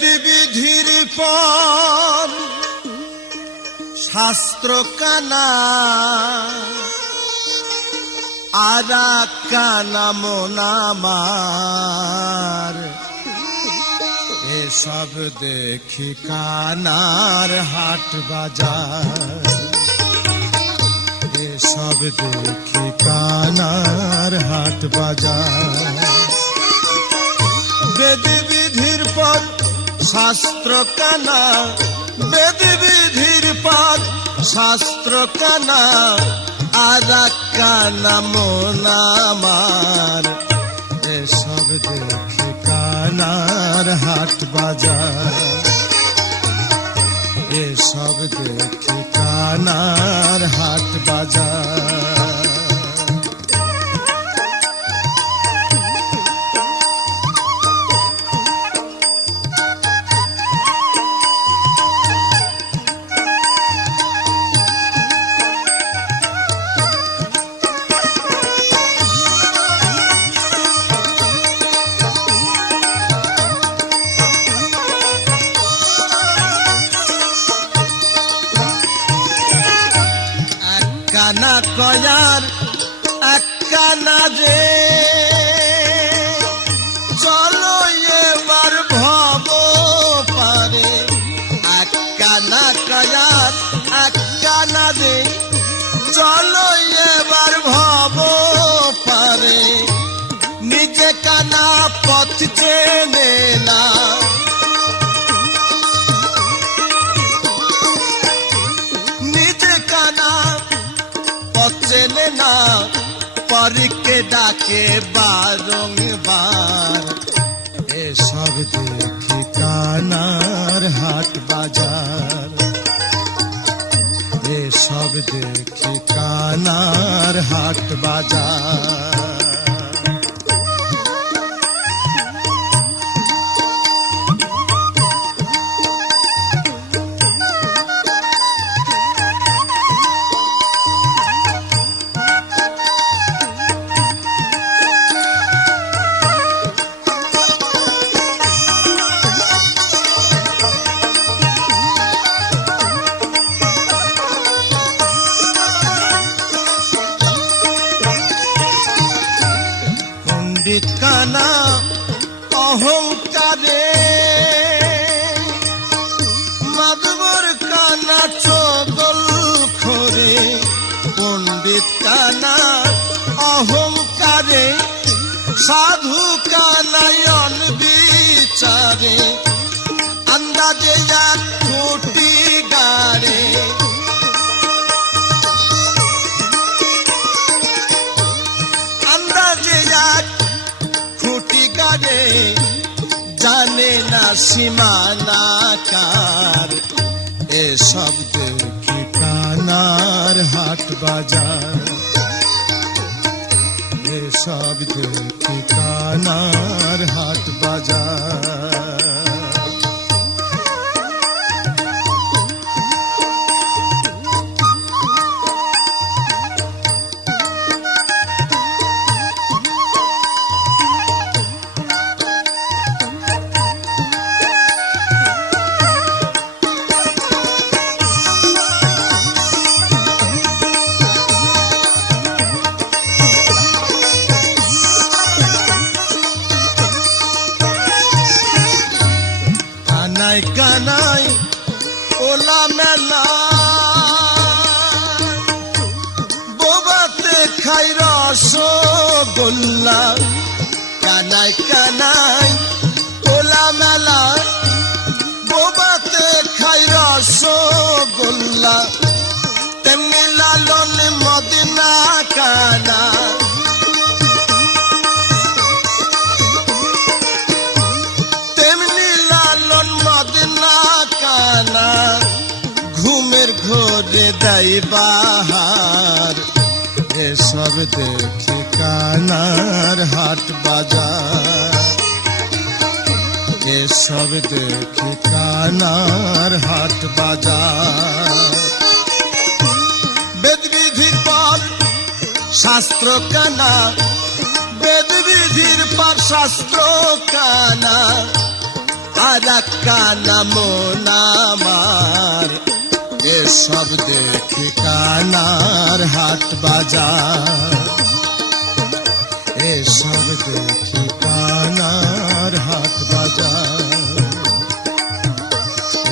বেদ বিধির পর শাস্ত্র কানা আরা কানা মোনামার এসব দেখি কানার হাট বাজার এসব দেখি কানার হাট বাজার বেদ বিধির পর শাস্ত্র কানা বেদ বিধির পর শাস্ত্র কানা আরা কানা মোনামার এসব দেখি কানার হাট বাজার এসব দেখি কানার হাট বাজার কানা কয়ার এক কানা রে চলো এবার ভব পারে এক কানা কয়ার এক কানা রে চলো এবার ভব পারে নিজে কানা পথ চেনে না নিজে কানা চেনে না পরকে ডাকে বারংবার এসব দেখি কানার হাট বাজার এসব দেখি কানার হাট বাজার কানা অহংকারে মাধবর কানা চগল খরে পণ্ডিত কানা অহংকারে সাধু কানায়ন বিচারে আন্দাজে এক খুঁটি গাড়ে আন্দাজে এক খুঁটি গাড়ে জানে না সীমানা কার এসব দেখি কানার হাট বাজার এসব দেখি কানার হাট বাজার কানাই কানাই ওলা মেলা বোবাতে খাই রসগোল্লা কানাই কানাই ওলা মেলা বোবাতে খাই রসগোল্লা তেমনি লালন মদিনা কানা ঘুমের ঘোরে দাই বাহার এসব দেখি কানার হাট বাজার এসব দেখি কানার হাট বাজার বেদ বিধির পর শাস্ত্র কানা বেদ বিধির পর শাস্ত্র কানা আর কানা মন আমার এসব দেখি কানার হাট বাজার এসব দেখি কানার হাট বাজার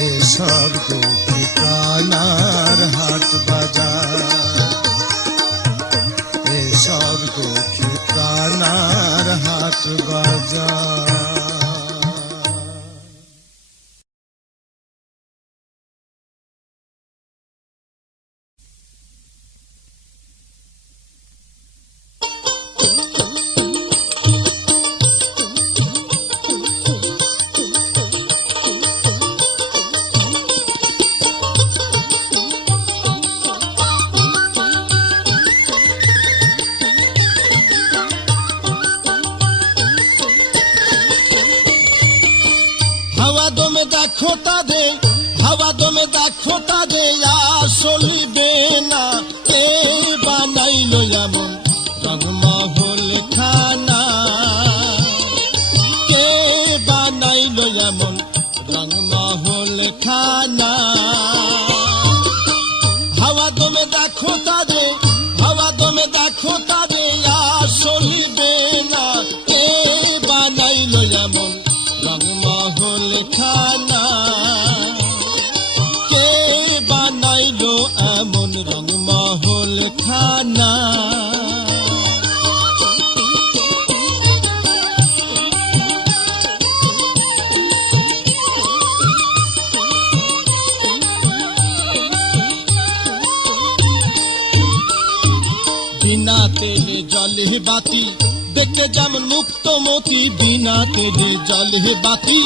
এসব দেখি কানার হাট বাজার এসব দেখি কানার হাট বাজার। হাওয়া দমে দেখো তাদের হাওয়া দমে দেখো তাদের আসলিবে না কে বানাইলো এমন রংমহল খানা কে বানাইলো এমন রংমহল খানা হাওয়া দমে দেখো তাদের হাওয়া দমে দেখো তাদের আসলিবে না কে বানাইলো এমন রংমহল খানা কে বানাইলো এমন রংমহল খানা বিনা তেলে জলে বাতি দেখে যেমন মুক্তমতি বিনা তেলে জলে বাতি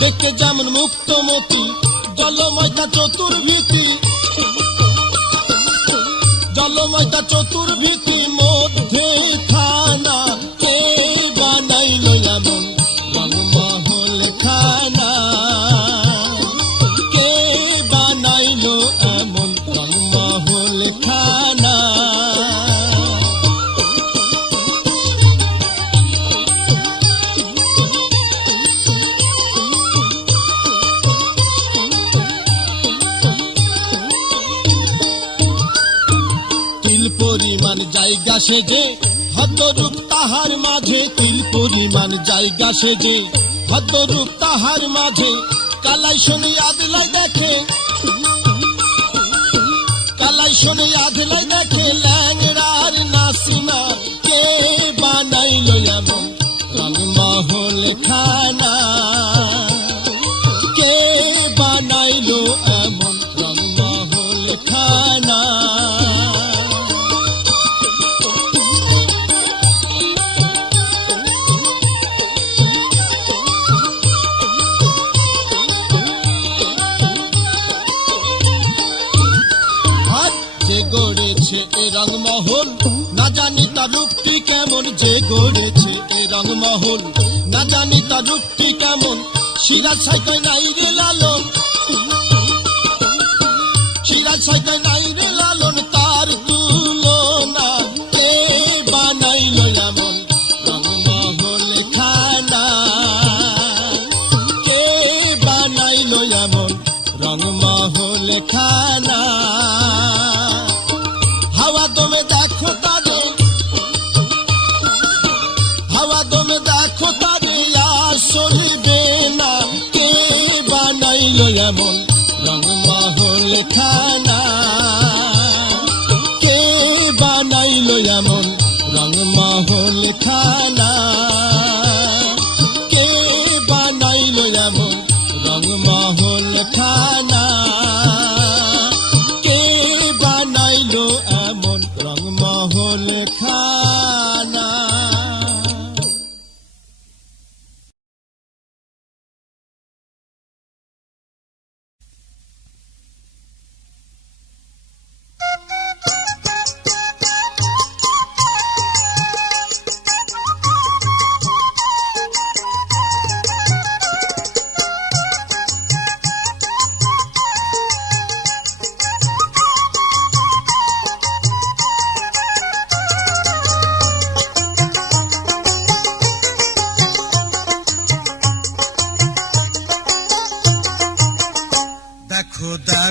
দেখে যেমন মুক্তমতি জলময়টা চতুর্ভীতি জলময়টা চতুর্ভীতি মধ্যে খানা কে বানাইলো এমন রংমহল খানা কে বানাইলো এমন রংমহল খানা তিল পরিমাণ জায়গা সেজে ভদ্ররূপ তাহার মাঝে তিল পরিমাণ জায়গা সেজে ভদ্ররূপ তাহার মাঝে কালাই শুনি আদলাই দেখে কালাই শুনি আদলাই দেখে ল্যাংড়ার নাসিনা কে বানাইলো এমন রংমহল খানা কে বানাইলো এমন রংমহল খানা যে গড়েছে এ রংমহল না জানি তার রূপটি কেমন যে গড়েছে এ রংমহল না জানি তার রূপটি কেমন সিরাজ সাইকাই নাই রে লালন সিরাজ সাইকাই নাই রে লালন তার তুলনা কে বানাইলো এমন রংমহল খানা কে বানাইলো এমন রংমহল খানা হাওয়া দমে দেখো তাদের হাওয়া দমে দেখো তাদের আসলিবে না কে বানাইলো এমন রংমহল খানা কে বানাইলো এমন রংমহল খানা কে বানাইলো এমন রংমহল খানা কে বানাইলো এমন রংমহল খানা।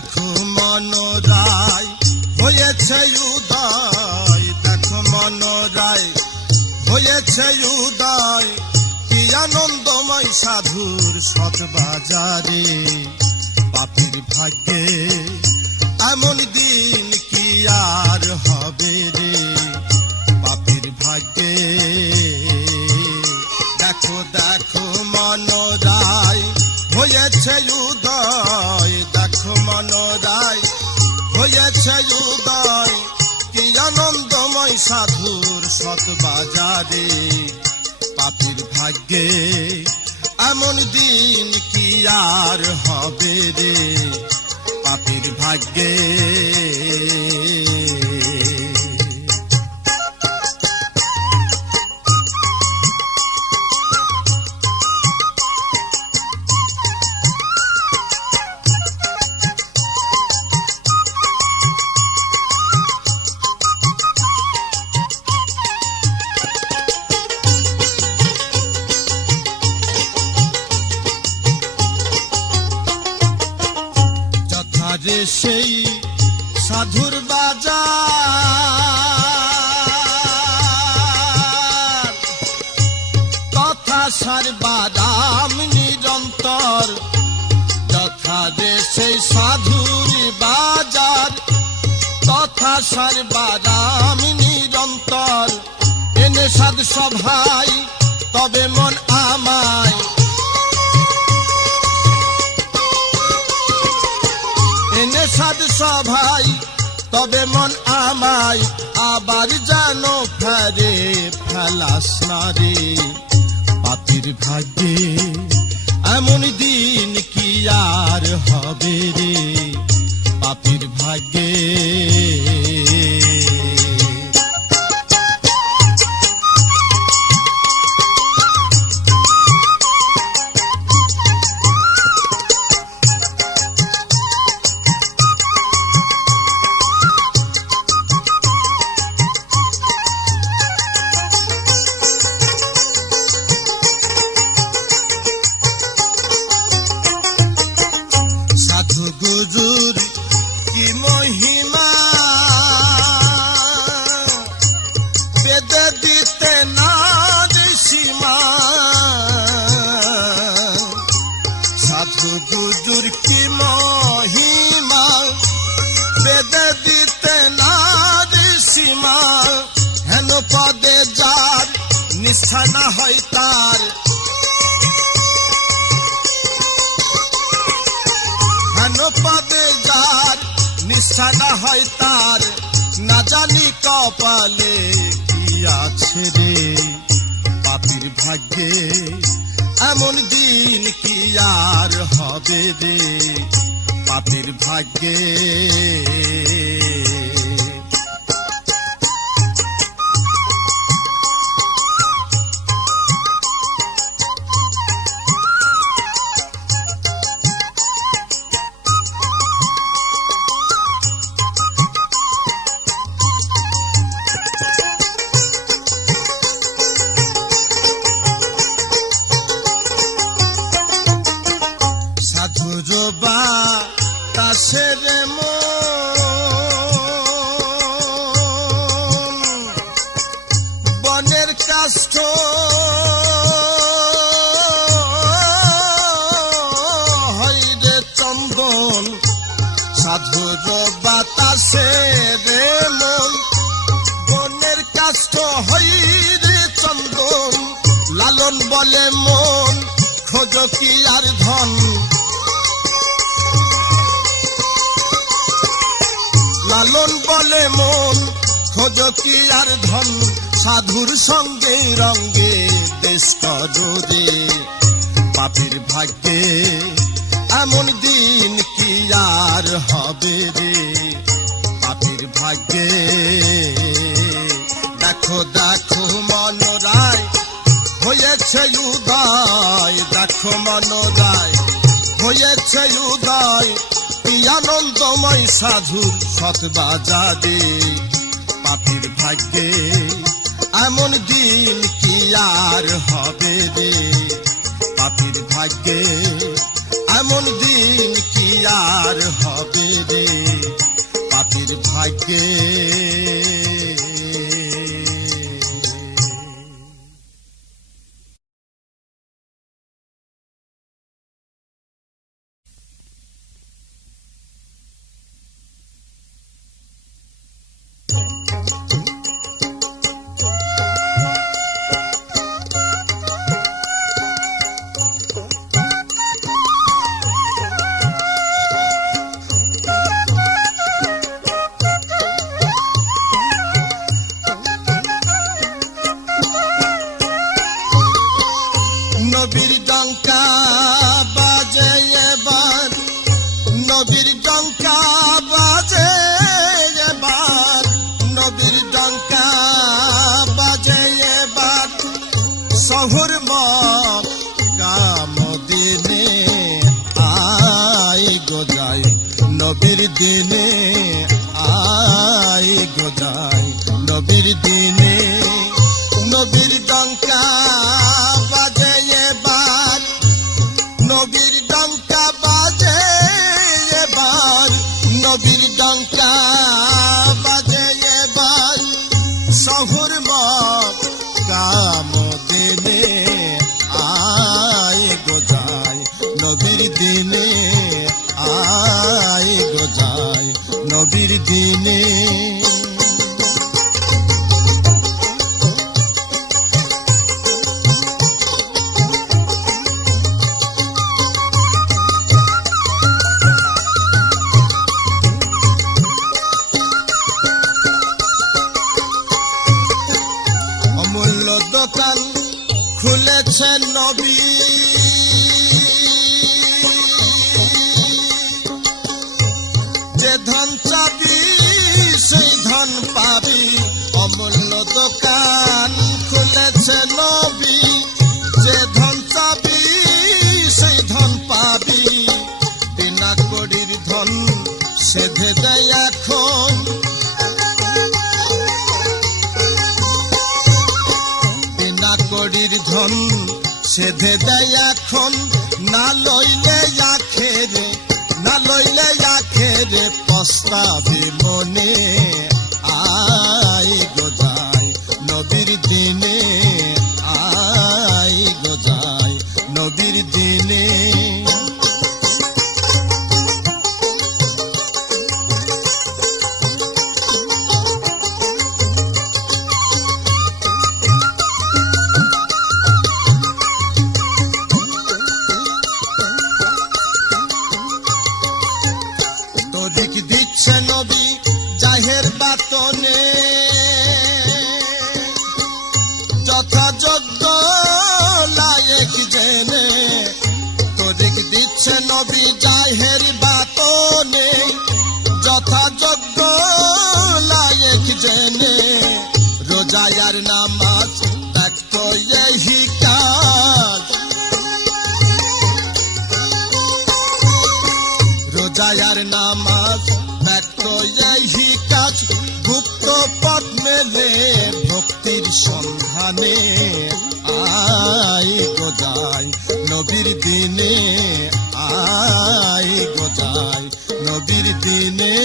দেখো মনোরায় হয়েছে উদয়, দেখো মনোরায় হয়েছে উদয়, কি আনন্দময় সাধুর সৎ বাজারে। পাপীর ভাগ্যে এমন দিন কি আর হবে রে, পাপীর ভাগ্যে। দেখো দেখো মনোরায় হয়েছে উদয়, দেখো মনোরায় হয়েছে উদয়, কি আনন্দময় সাধুর সৎ বাজারে। পাপীর ভাগ্যে এমন দিন কি আর হবে রে, পাপীর ভাগ্যে। যে সেই সাধুর বাজার, তথা সারবাদাম নিরন্তর। যথা যে সেই সাধুর বাজার, তথা সারবাদাম নিরন্তর। এনে সাধ সভায় তবে মন আমায়, এনে সাধ সভায় তবে মন আমায়। আবার জানো ফেরে ফেলাস না রে, পাপীর ভাগ্যে এমন দিন কি আর হবে রে, পাপীর ভাগ্যে। গুজুর কি মহিমা বেদে দিতে না সীমা, সাধু গুজুর কি মহিমা বেদে দিতে না সীমা। হেন পদে যার নিষ্ঠা না হয় তার, পদে যার নিষ্ঠা না হয় তার। না জানি কপালে কি আছে রে, পাপীর ভাগ্যে এমন দিন কি আর হবে রে, পাপীর ভাগ্যে। সাধুরবা তাসের মন বনের কাষ্ঠ হইরে চন্দন। সাধুরবা তাসের মন বনের কাষ্ঠ হইরে চন্দন। লালন বলে মন খোঁজ কি আর ধন, লালন বলে মন খোঁজ কি আর ধন। সাধুর সঙ্গে রঙ্গে দেশ করে, পাপীর ভাগ্যে এমন দিন কি আর হবে রে, পাপীর ভাগ্যে। দেখো দেখো মনোরায় হয়েছে উদয়, দেখো মনোরায় হয়েছে উদয়, কি আনন্দময় সাধুর সৎ বাজারে। পাপীর ভাগ্যে এমন দিন কি আর হবে রে, পাপীর ভাগ্যে এমন দিন কি আর হবে নবীর দিনে আয় গো যাই নবীর দিনে নবীর ডঙ্কা বাজে এবার নবীর ডঙ্কা বাজে এবার নবীর ডঙ্কা বাজে এবার শহুর মক্কা মদিনে আয় গো যাই নবীর দিনে আয় গো যাই নবীর দিনে অমূল্য দোকান খুলেছেন নবী যে ধন চাবি সেই ধন পাবি অমূল্য দোকান খুলেছে নবী যে ধন চাবি সেই ধন পাবি বিনা কড়ির ধন সেধে দেয় এখন বিনা কড়ির ধন সেধে দেয় এখন না লইলে আখেরে না লইলে আখেরে পস্তাবি মনে আয় গো যাই নবীর দিনে আয় গো যাই নবীর দিনে তরিক দিচ্ছে নবী জাহের বাতনে যথাযোগ্য লায়েক জেনে তরিক দিচ্ছে নবী জাহের বাতনে যথাযোগ্য লায়েক জেনে রোজায়ার নামাজ দেখতো এই কাজ রোজায়ার নামাজ ব্যক্ত এই কাজ গুপ্ত পথ মেলে ভক্তির সন্ধানে আয় গো যাই নবীর দিনে আয় গো যাই নবীর দিনে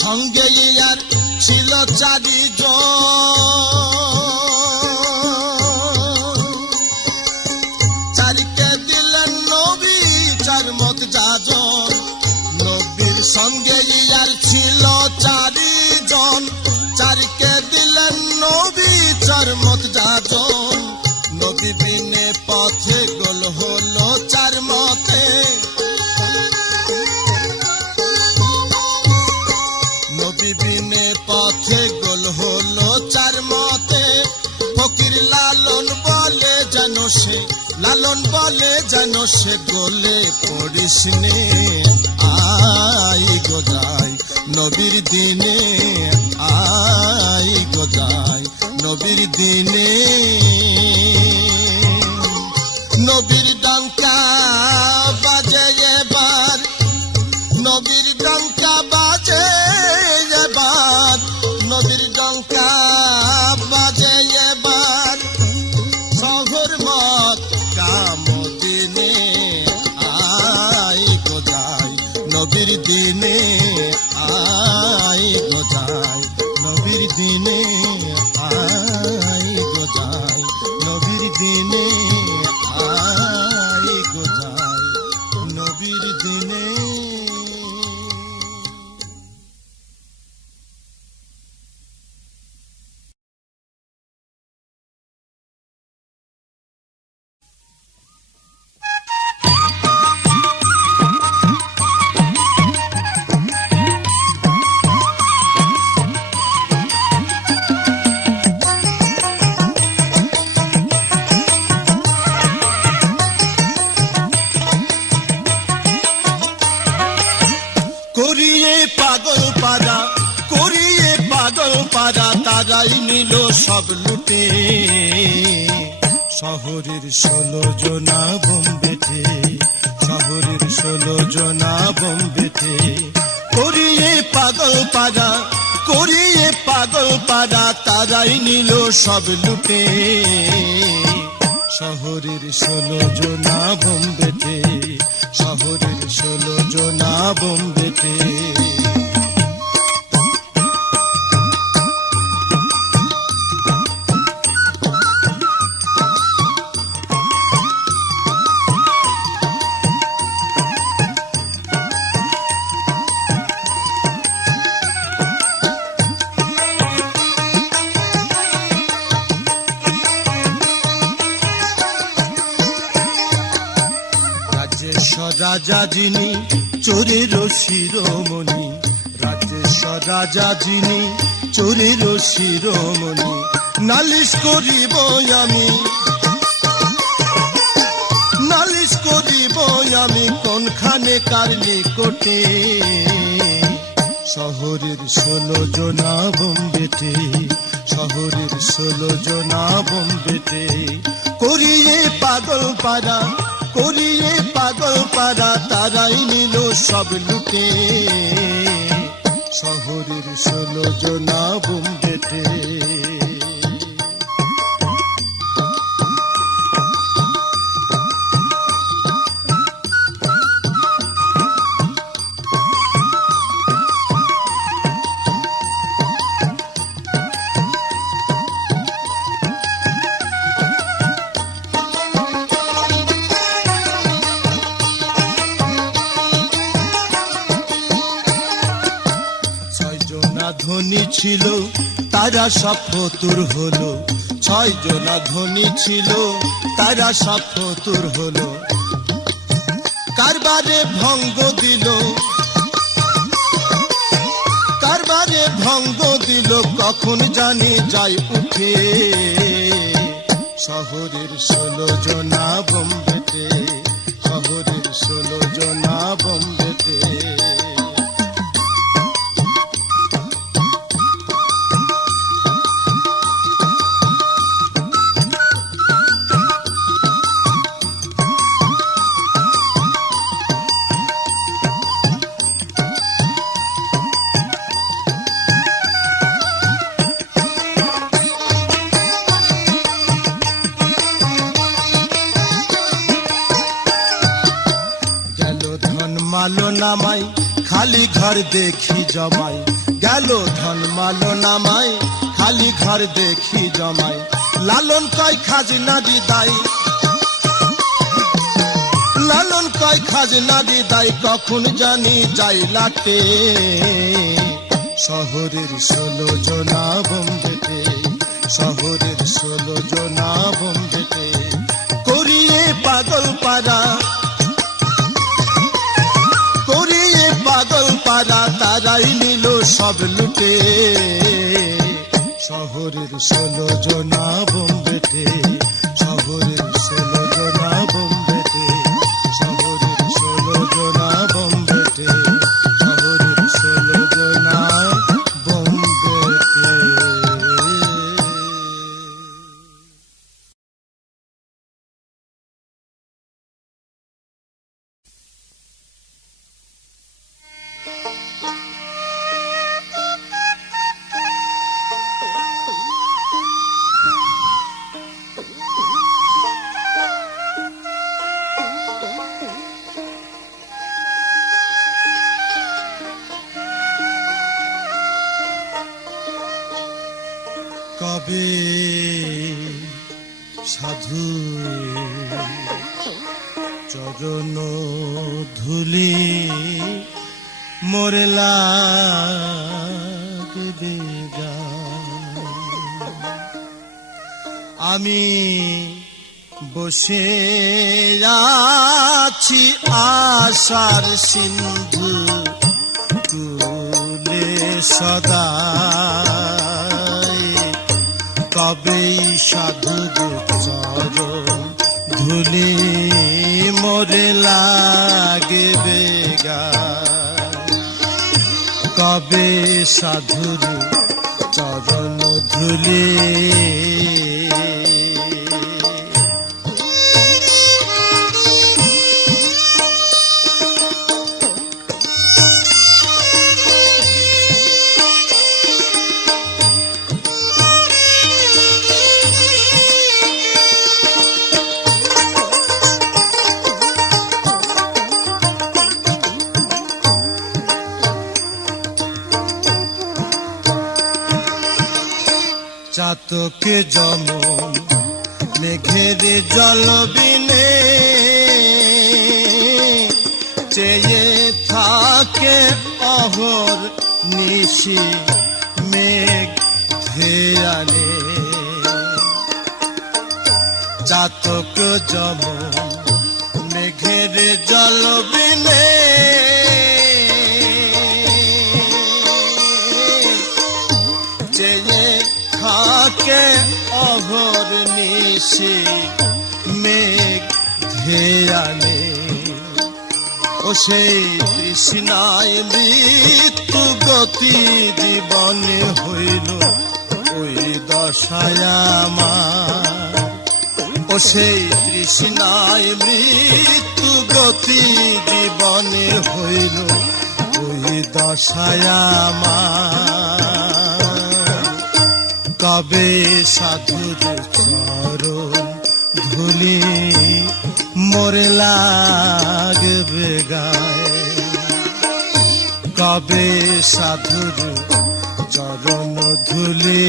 সঙ্গে আর ছিল চারিজন চারিকে দিলেন নবী চার মত যাজন নবীর সঙ্গে আর ছিল চারিজন চারিকে দিলেন নবী চার মত যাজন নবী বিনে পথে গোল হলো চার মতে বিনে পথে গোল হলো চার মতে ফকির লালন বলে যেন সে গোলে পড়িস নে আয় গো যাই নবীর দিনে আয় গো যাই নবীর দিনে নবীর ডঙ্কা বাজে এবার নবীর ডঙ্কা বাজে এবার নবীর ডঙ্কা বাজে এবার শহর মক্কা মদিনে আয় গো যাই নবীর দিনে আয় গো যাই নবীর দিনে আয় গো যাই নবীর দিনে আয় গো যাই নবীর দিনে করিয়ে পাগল পারা, করিয়ে পাগল পারা, তারাই নিল সব লুটে। শহরের 16 জনা বোম্বেতে, শহরের 16 জনা বোম্বেতে, করিয়ে পাগল পারা, করিয়ে পাগল পারা, তারাই নিল সব লুটে। শহরের 16 জনা বোম্বেতে, শহরের 16 জনা বোম্বেতে। রাজা যিনি চোরের শিরোমণি, রাজেশ্বর রাজা যিনি চোরের শিরোমণি, নালিশ করিব আমি, নালিশ করিব আমি কোনখানে কার নিকটে। শহরের 16 জনা বোম্বেতে, শহরের 16 জনা বোম্বেতে, করিয়ে পাগল পারা, করিয়ে পাগল পারা, তারাই নিল সব লুটে। শহরের 16 জনা বোম্বেতে। ধনী ছিল তারা সব ফতুর হলো, 6 জনা ধনী ছিল তারা সব ফতুর হলো। কারবারে ভঙ্গ দিল, কারবারে ভঙ্গ দিল, কখন জানি যাই উঠে। শহরের 16 জনা বোম্বেতে, শহরের 16 জনা বোম্বেতে। মালো নামাই খালি ঘর দেখি জমাই, গেল ধন মালো নামাই খালি ঘর দেখি জমাই। লালন কয় খাজনা দিদাই, লালন কয় খাজনা দিদাই, কখন জানি যাই লাটে। শহরের 16 জনা বোম্বেতে, শহরের 16 জনা বোম্বেতে, করিয়ে পাগল পারা, করিয়ে পাগল পারা, তারাই নিল সব লুটে। শহরের 16 জনা বোম্বেতে, শহরের 16 জনা বোম্বেতে, শহরের 16 জনা বোম্বেতে, শহরের 16 জনা বোম্বেতে। কবে সাধু চরণ ধুলি মোরে লাগবে গান, আমি বসে আছি আশার সিন্ধু তুলে সদা, কবেই সাধু চরণ ধুলি মোরে লাগবে গান। কবে সাধুর চরণ ধুলি চাতকে যেমন মেঘের জল বিনে চেয়ে থাকে অহর নিশি মেঘ ধেয়ে আনে চাতক যেমন মেঘের জল বিনে চেয়ে থাকে অহর নিশি মেঘ ধেয়ে আনে ও সেই তৃষ্ণায় মৃত্যু গতি জীবনে হইল ওই দশায় আমার ও সেই তৃষ্ণায় মৃত্যু গতি জীবনে হইল ওই দশায় আমার কবে সাধুর চরণ ধুলি মোরে লাগবে গায়ে কবে সাধুর চরণ ধুলি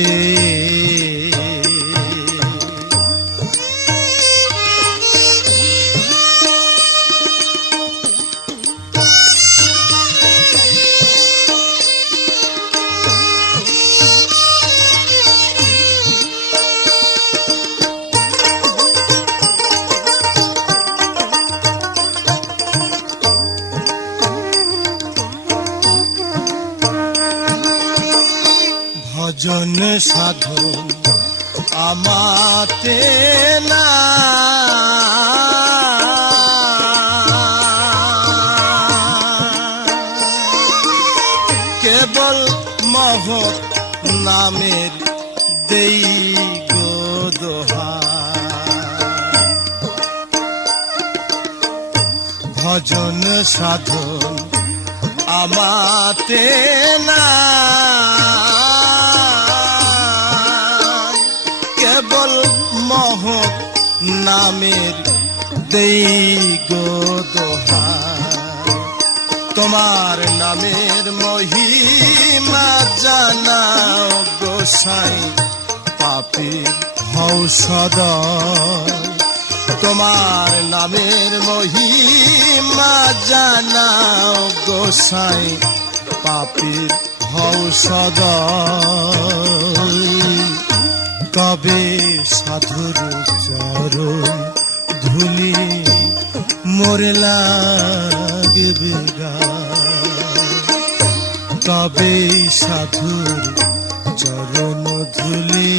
ভজন সাধন আমাতে না কেবল মহৎ নামের দেই গো দোহাই ভজন সাধন আমাতে না কেবল মহৎ নামের দেই গো দোহাই তোমার নামের মহিমা জানাও গোসাই পাপী হও সদয় তোমার নামের মহিমা জানাও গোসাই পাপী হও সদয় কবে সাধুর চরণ ধুলি মোরে লাগবে গায়ে কবে সাধুর চরণ ধুলি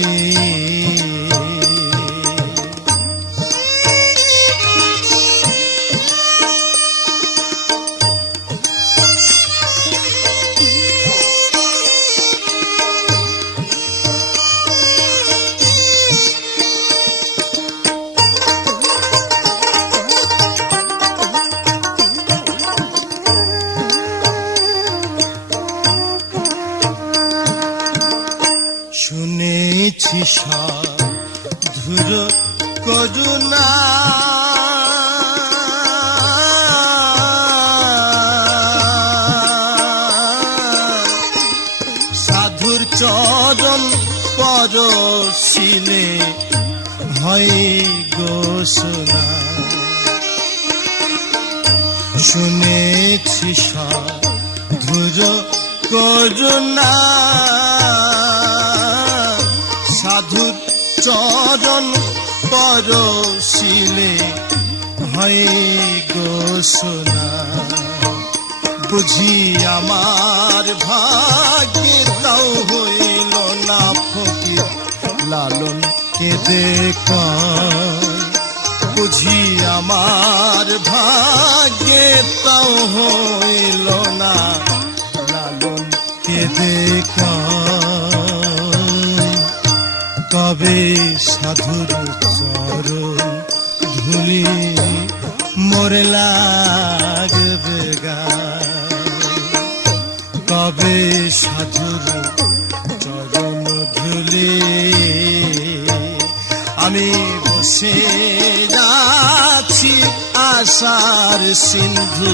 শুনেছি সাধুর করুণা সাধুর চরণ পরশিলে হয় গো সোনা শুনেছি সাধুর করুণা সাধুর চরণ পরশিলে হয় গো সোনা বুঝি আমার ভাগ্যে তাও হইল না ফকির লালন কে দেখায় বুঝি আমার ভাগ্যে তাও হইল না লালন কেঁদে কবে সাধুর চরণ ধুলি মোরে লাগবে কবে সাধুর চরণ ধুলি আমি বসে যাচ্ছি আশার সিন্ধু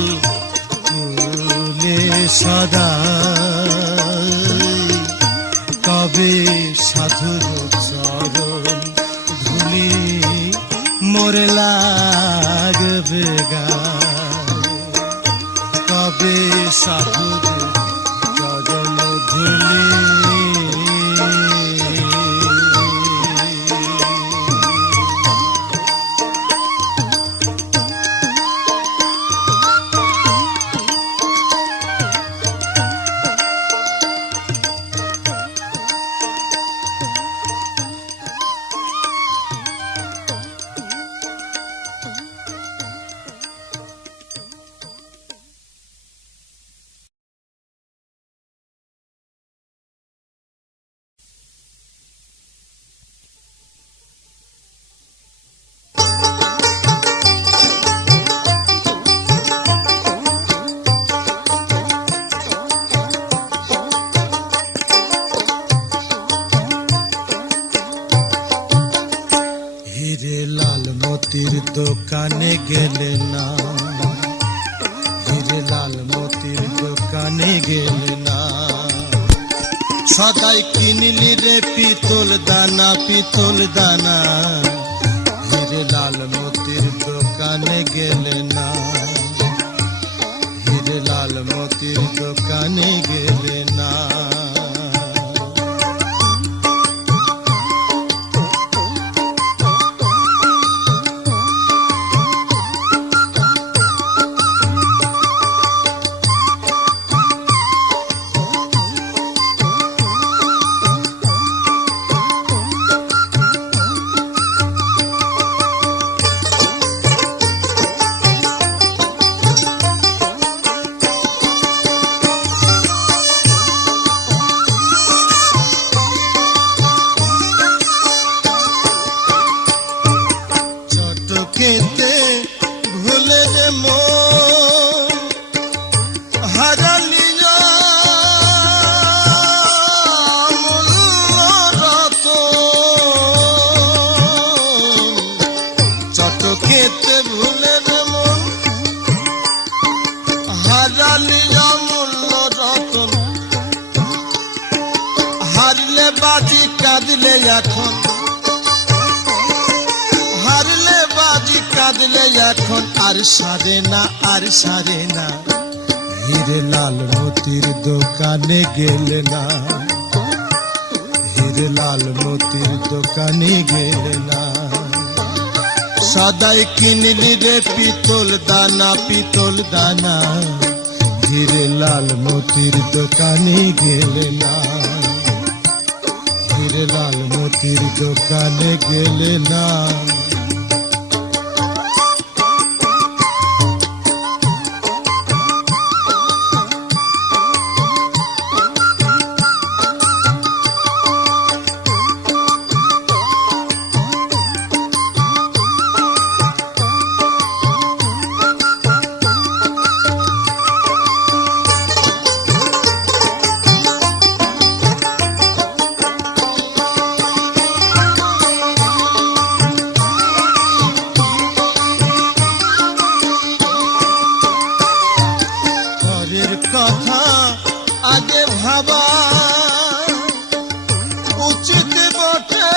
সদা কবে সাধুর চরণ ধুলি মোরে লাগবে কবে সাধুর চরণ ধুলি দোকানে গেলে না হিরে লাল মতির দোকানে গেলে না সদাই কিনলি রে পিতল দানা হিরে লাল মতির দোকানে গেলে না হিরে লাল মতির দোকানে গেলে না হারলে বাজি কাঁদলে এখন হারলে বাজি কাঁদলে এখন আর সারে না হিরে লাল মতির দোকানে গেলে না হিরে লাল মতির দোকানে গেলে না সদাই কিনলি রে পিতল দানা হিরে লাল মতির দোকানে গেলে না হিরে লাল মতির দোকানে গেলে না কথা আগে ভাবা উচিত বটে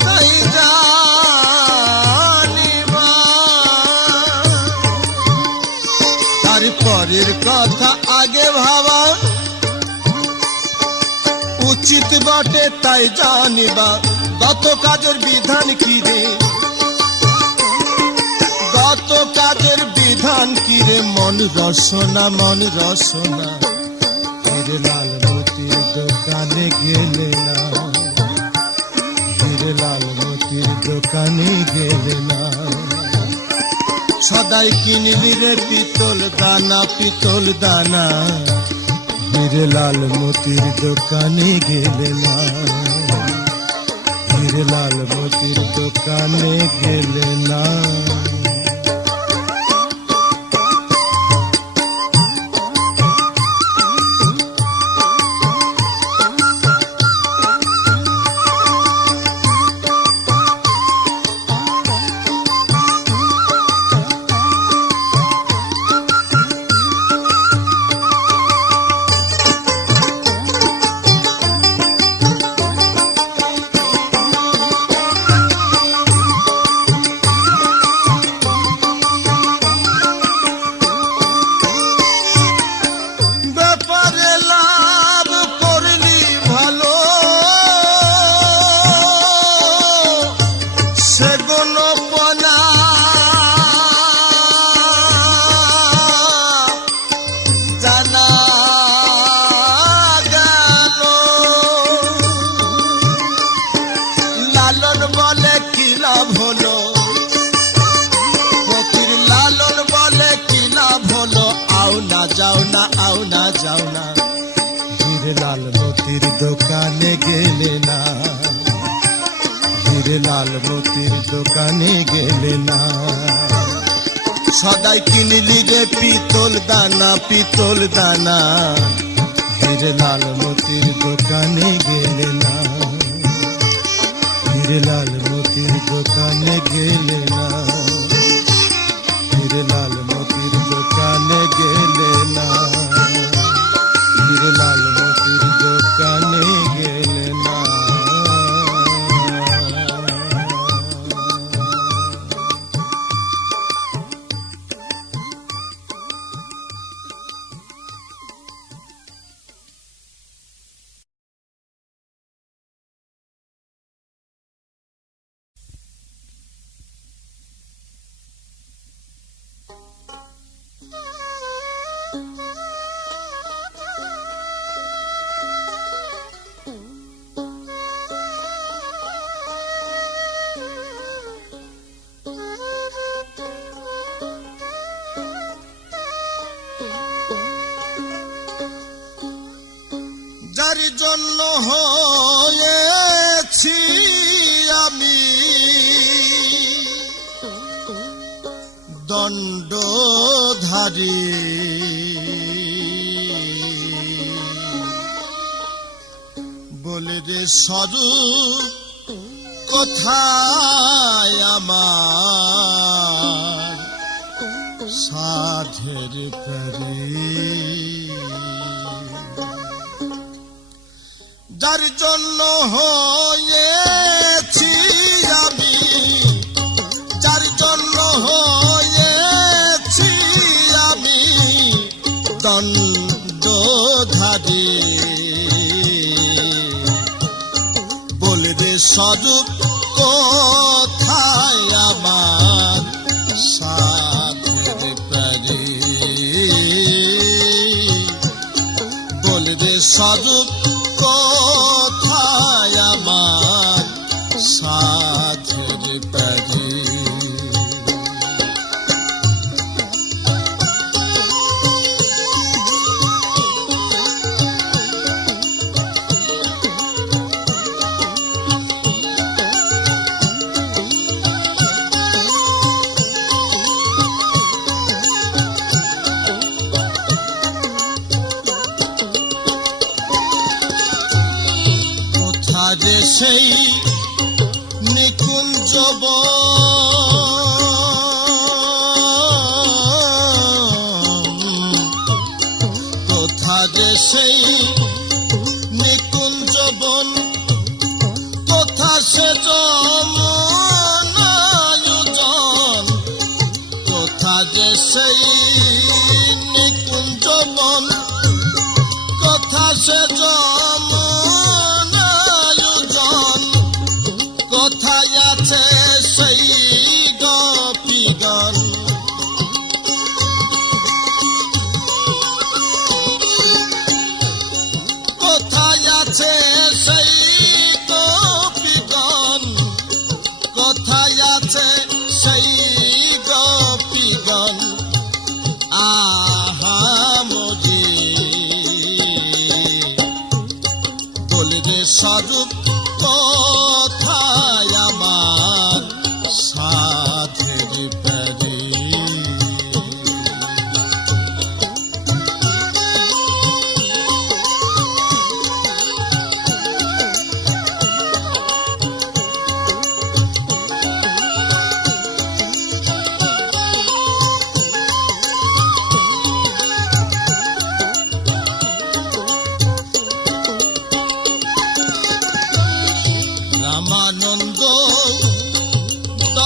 তাই জানিবা তারপরের কথা আগে ভাবা উচিত বটে তাই জানিবা দত কাজের বিধান কি রে কত কাজের বিধান কি রে মন রসনা হিরে লাল মতির দোকানে গেলে না হিরে লাল মতির দোকানে গেলে না সদাই কিনলি রে পিতল দানা পিতল দানা হিরে লাল মতির দোকানে গেলে না হিরে লাল মতির দোকানে গেলে না যাও না হিরে লাল মতির দোকানে গেলে না হিরে লাল মতির দোকানে গেলে না সদাই কিনলি রে পিতল দানা পিতল দানা হিরে লাল মতির দোকানে গেলে না হিরে লাল মতির দোকানে গেলে না হিরে লাল মতির দোকানে গেলে না হিরে লাল মতির দোকানে গেলে না যার জন্য হয়েছি আমি দণ্ডধারী বলে রে স্বরূপ কোথায় আমার সাধের পরি যার জন্য হয়েছি আমি যার জন্য হয়েছি আমি দণ্ডধারী বলে দে স্বরূপ কোথায় আমার সাধের পরি বলে দে স্বরূপ কোথায় আমার সাধের পরি যে সেই নিকুঞ্জ কোথা যে সেই নিকুঞ্জ বন কোথা সে যমনায়োজন কোথা যে সেই নিকুঞ্জ বন কোথা সে কোথায় আছে সেই গোপীগণ কোথায় আছে সেই গোপীগণ কোথায় আছে সেই গোপীগণ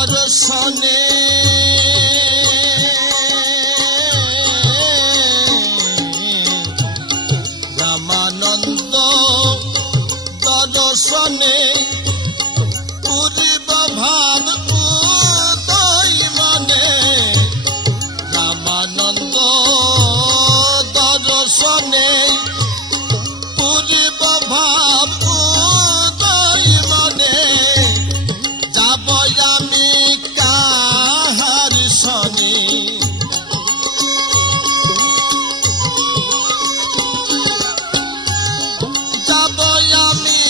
দর্শনে রামানন্দ দর্শনে পূর্ব ভাব উদয় মনে রামানন্দ দর্শনে পূর্ব ভাব উদয় মনে যাব আমি কাহার সনে যাব আমি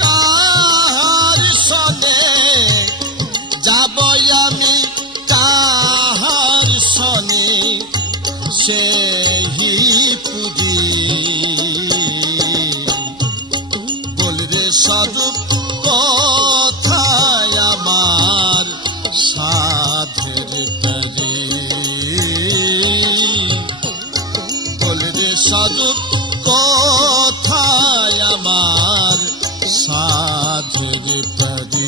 কাহার সনে যাব আমি কাহার সনে সেই পুরী বলরে স্বরূপ কথায় আমার সাধের তরে বলরে স্বরূপ কথায় আমার সাধের তরে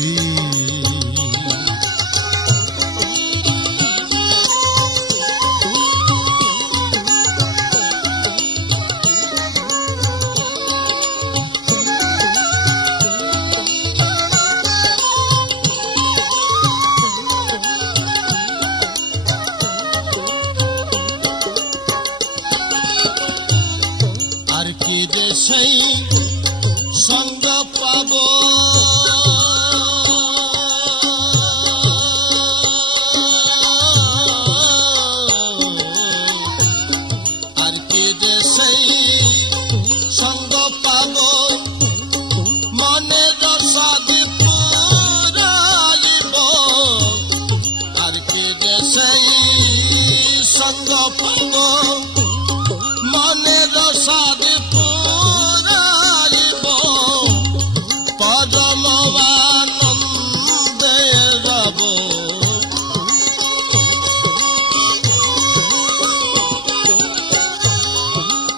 আর কি যে সেই সঙ্গ পাব আর কি যে সেই সঙ্গ পাব মনে রসাদি পুরাইব আর কি যে সেই সঙ্গ পাব মনে রসাদ পুরাইব পরম আনন্দে রব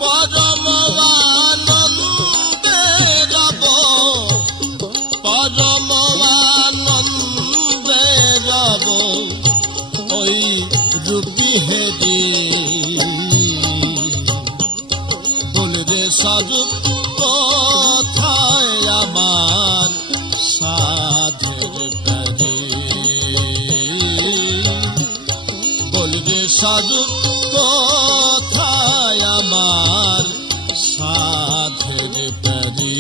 পরম আনন্দে রব পরম আনন্দে রব ওই রূপী হেরি বলরে স্বরূপ কথায় আমার সাধের তরে বলরে স্বরূপ কথায় আমার সাধের তরে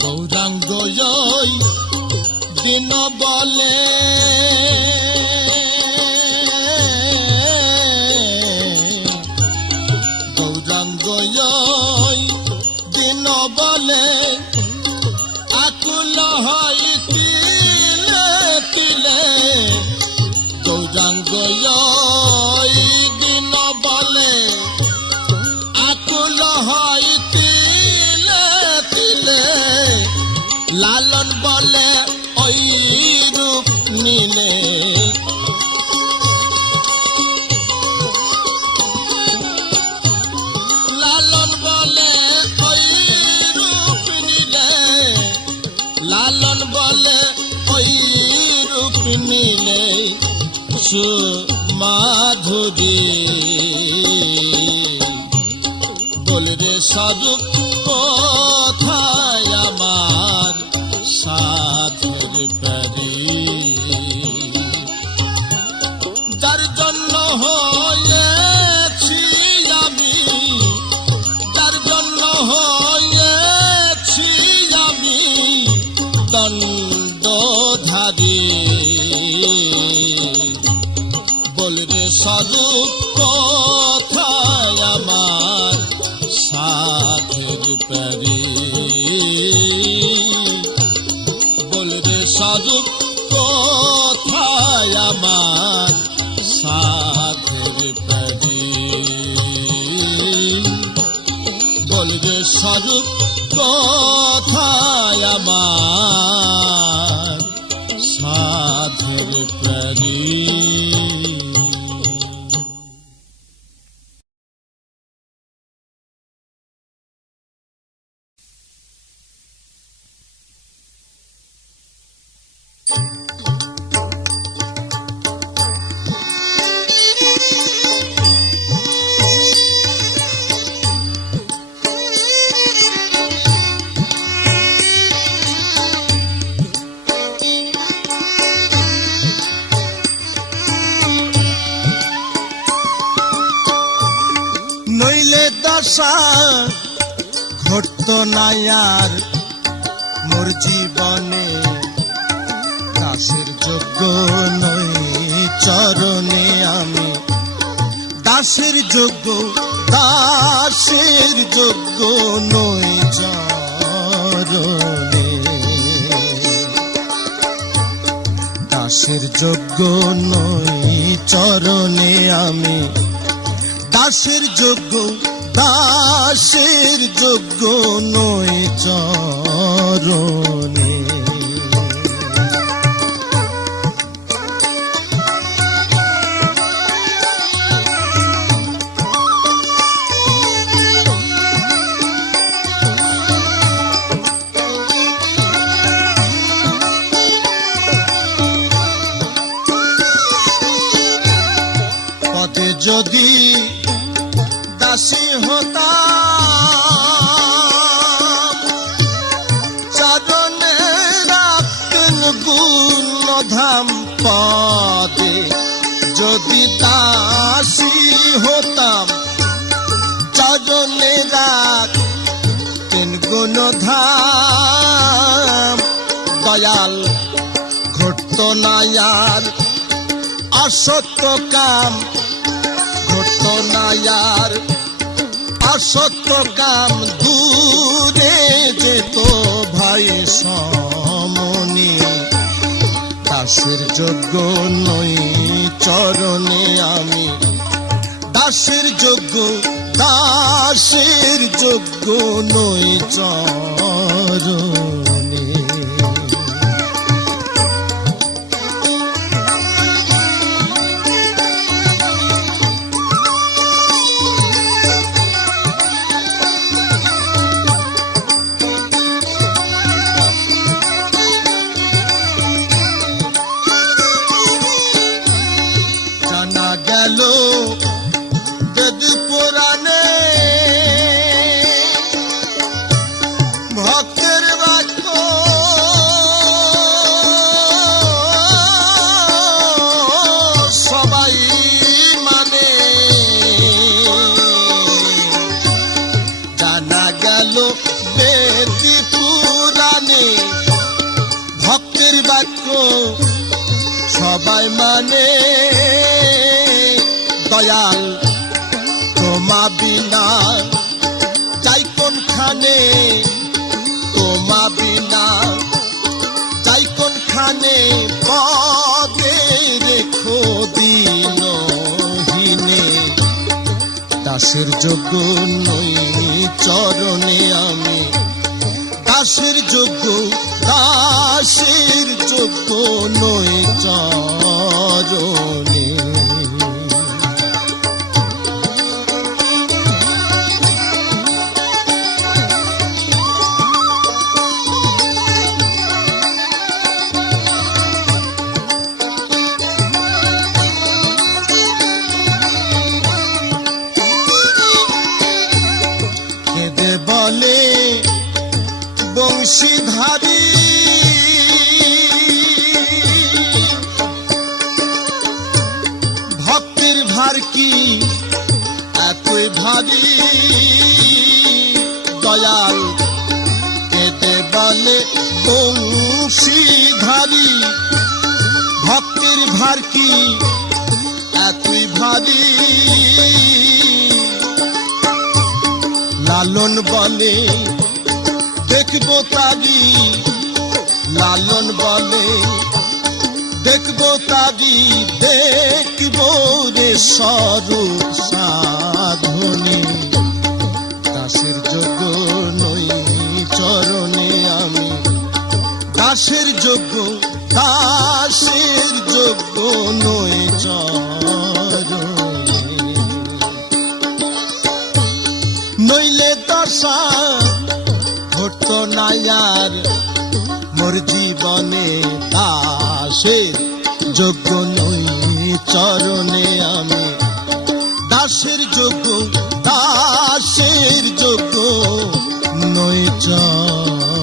গৌরাঙ্গ দিন বলে গৌরাঙ্গ দিন বলে আকুল হয় তিলে তিলে গৌরাঙ্গ দিন বলে আকুল হয় তিলে তিলে লালন বলে ওই রূপ নিলে লালন বলে ওই রূপ নিলে লালন বলে ওই রূপ নিলে সুমাধুরী বলরে স্বরূপ কথায় আমার সাধের তরে যার জন্য হয়েছি আমি যার জন্য হয়েছি আমি দণ্ডধারী বলরে স্বরূপ কথায় আমার সাধের তরে বলরে স্বরূপ কথায় আমার সাধের তরে পাগল রে স্বরূপ কোথায় আমার সাধের প্রাণী। নইলে দশা ঘটত না আর মোর জীবনে, দাসের যোগ্য নই চরণে আমি, দাসের যোগ্য, দাসের যোগ্য নই চরণে, দাসের যোগ্য নই চরণে আমি, দাসের যোগ্য, দাসের যোগ্য নই চরণে। পদে যদি দাসী হতাম, চরণে রাখতেন গুণধাম, পদে যদি দাসী হতাম, চরণে রাখতেন গুণধাম, দয়াল ঘটত না আর অসত্য কাম, ঘটত না আর অসত্য কাম, দূরে যেত ভাই সমনি, দাসের যোগ্য নই চরণে আমি, দাসের যোগ্য, দাসের যোগ্য নই চরণে। গেল বেদ পুরাণে ভক্তের বাক্য, সবাই মানে, জানা গেল বেদ পুরাণে ভক্তের বাক্য সবাই মানে, দয়াল তোমা বিনা যাই কোনখানে, তোমা বিনা যাই কোনখানে, পদে রেখো দিনহীনে, দাসের যোগ্য নই চরণে আমি, দাসের যোগ্য, দাসের যোগ্য নই চরণে। বলে বংশীধারী ভক্তির ভার কি এতই ভারী, দয়াল কেঁদে বলে বংশীধারী ভক্তির ভার কি এতই ভারী, লালন বলে দেখবো তাগি, লালন বলে দেখবো তাগি, দেখবো রে স্বরূপ সাধনে, দাসের যোগ্য নই চরণে আমি, দাসের যোগ্য, দাসের যোগ্য নই চরণে, নইলে দশা ঘটত না আর মোর জীবনে, দাসের যোগ্য নই চরণে আমি, দাসের যোগ্য, দাসের যোগ্য নই চরণে,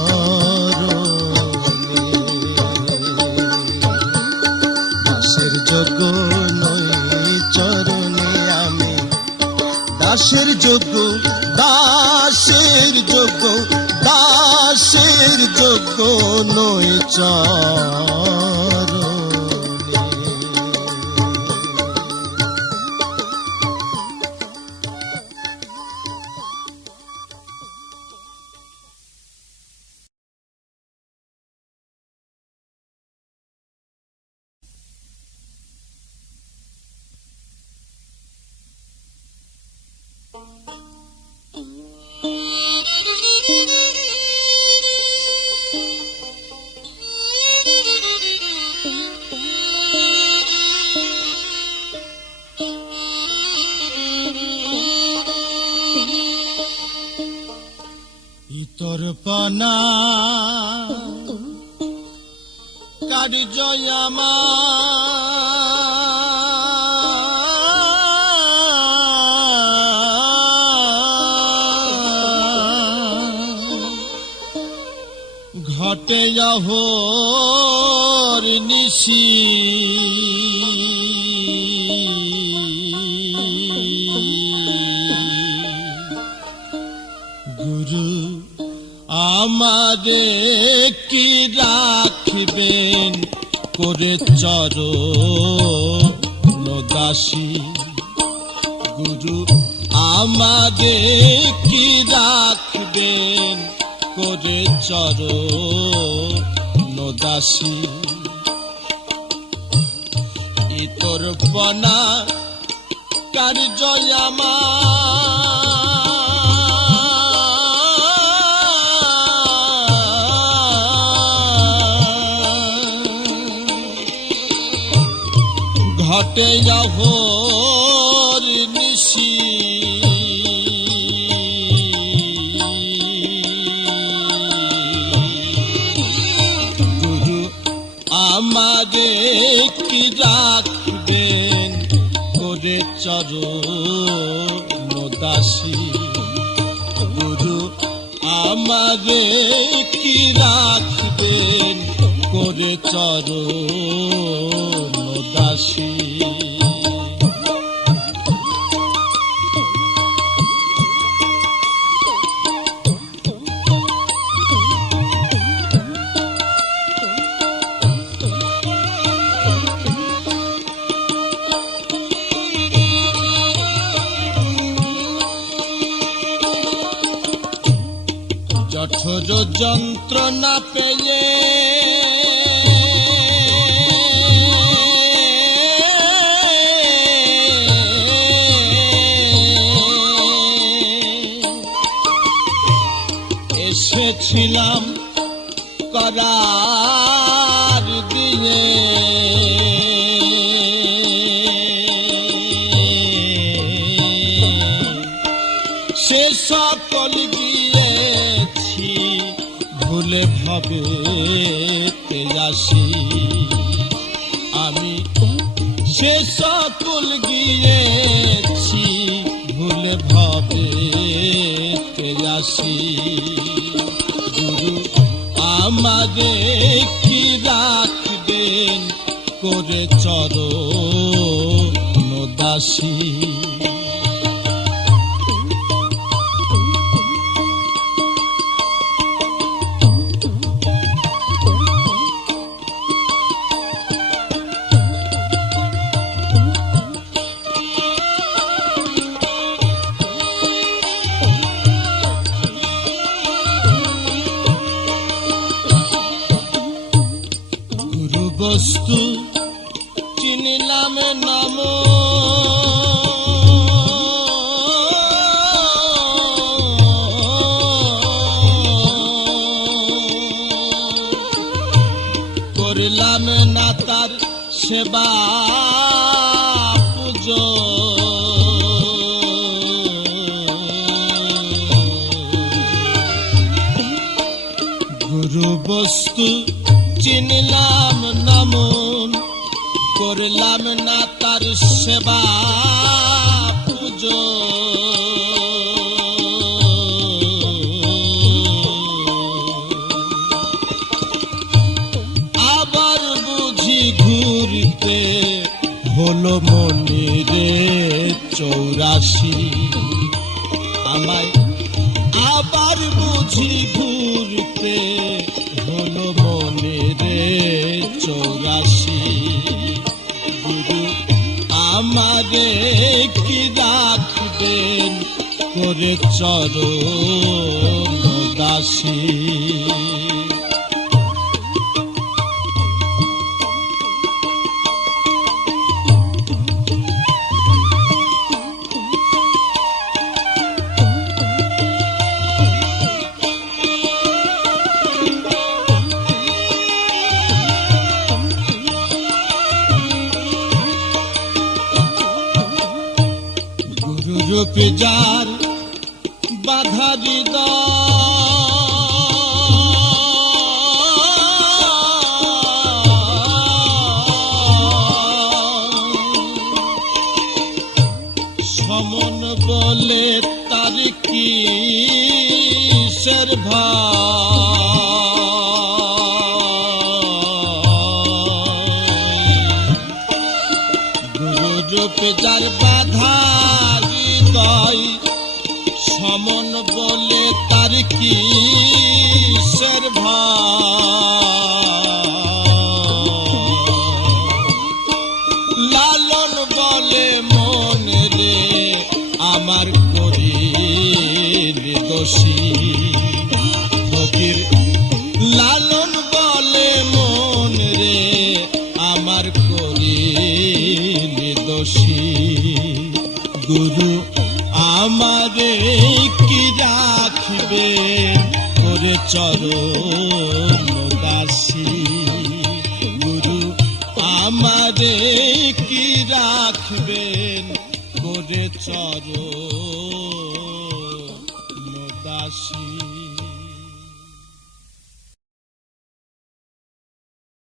দাসের যোগ্য নই চরণে আমি, দাসের যোগ্য, দাসের যোগ্য, দাসের যোগ্য নই চরণে। ইতর পানা কার্য আমার ঘটে অহোর নিশি, গুরু আমারে কি রাখবেন করে চরণ দাসী, গুরু আমারে কি রাখবেন করে চরণ দাসী, ইতর পনা কার্য ঘটে অহোর নিশি, গুরু আমারে কি রাখবেন করে চরণ দাসী, গুরু আমারে কি রাখবেন করে চরণ দাসী। জঠর যন্ত্রণা পেয়ে এসেছিলাম করার দিয়ে, সে সকল গিয়েছি ভুলে ভাবে আসি, আমি সে সকল গিয়েছি ভুলে ভাবে আসি, গুরু আমারে কি রাখবেন করে চরণ দাসী, বস্তু চিনিলাম নাম, সেবা পুজো গুরু বস্তু চিনলাম না মন, করলাম না তার সেবা পুজো। আবার বুঝি ঘুরতে হলো মন্দিরে 84, আমায় আবার বুঝি ঘুরতে হলো মন্দিরে 84। গুরু আমারে কি রাখবেন করে চরণ দাসী। রূপে যার বাধা সমন বলে তার কিসের গুরু রূপে যার বাধা সমন বলে তার কিসের লালন বলে মন রে আমার করিল দোষী। ফকির লালন বলে মন রে আমার করিল দোষী। গুরু আমারে কি রাখবে করে চরণ দাসী। গুরু আমারে কি রাখবেন করে চরণ দাসী।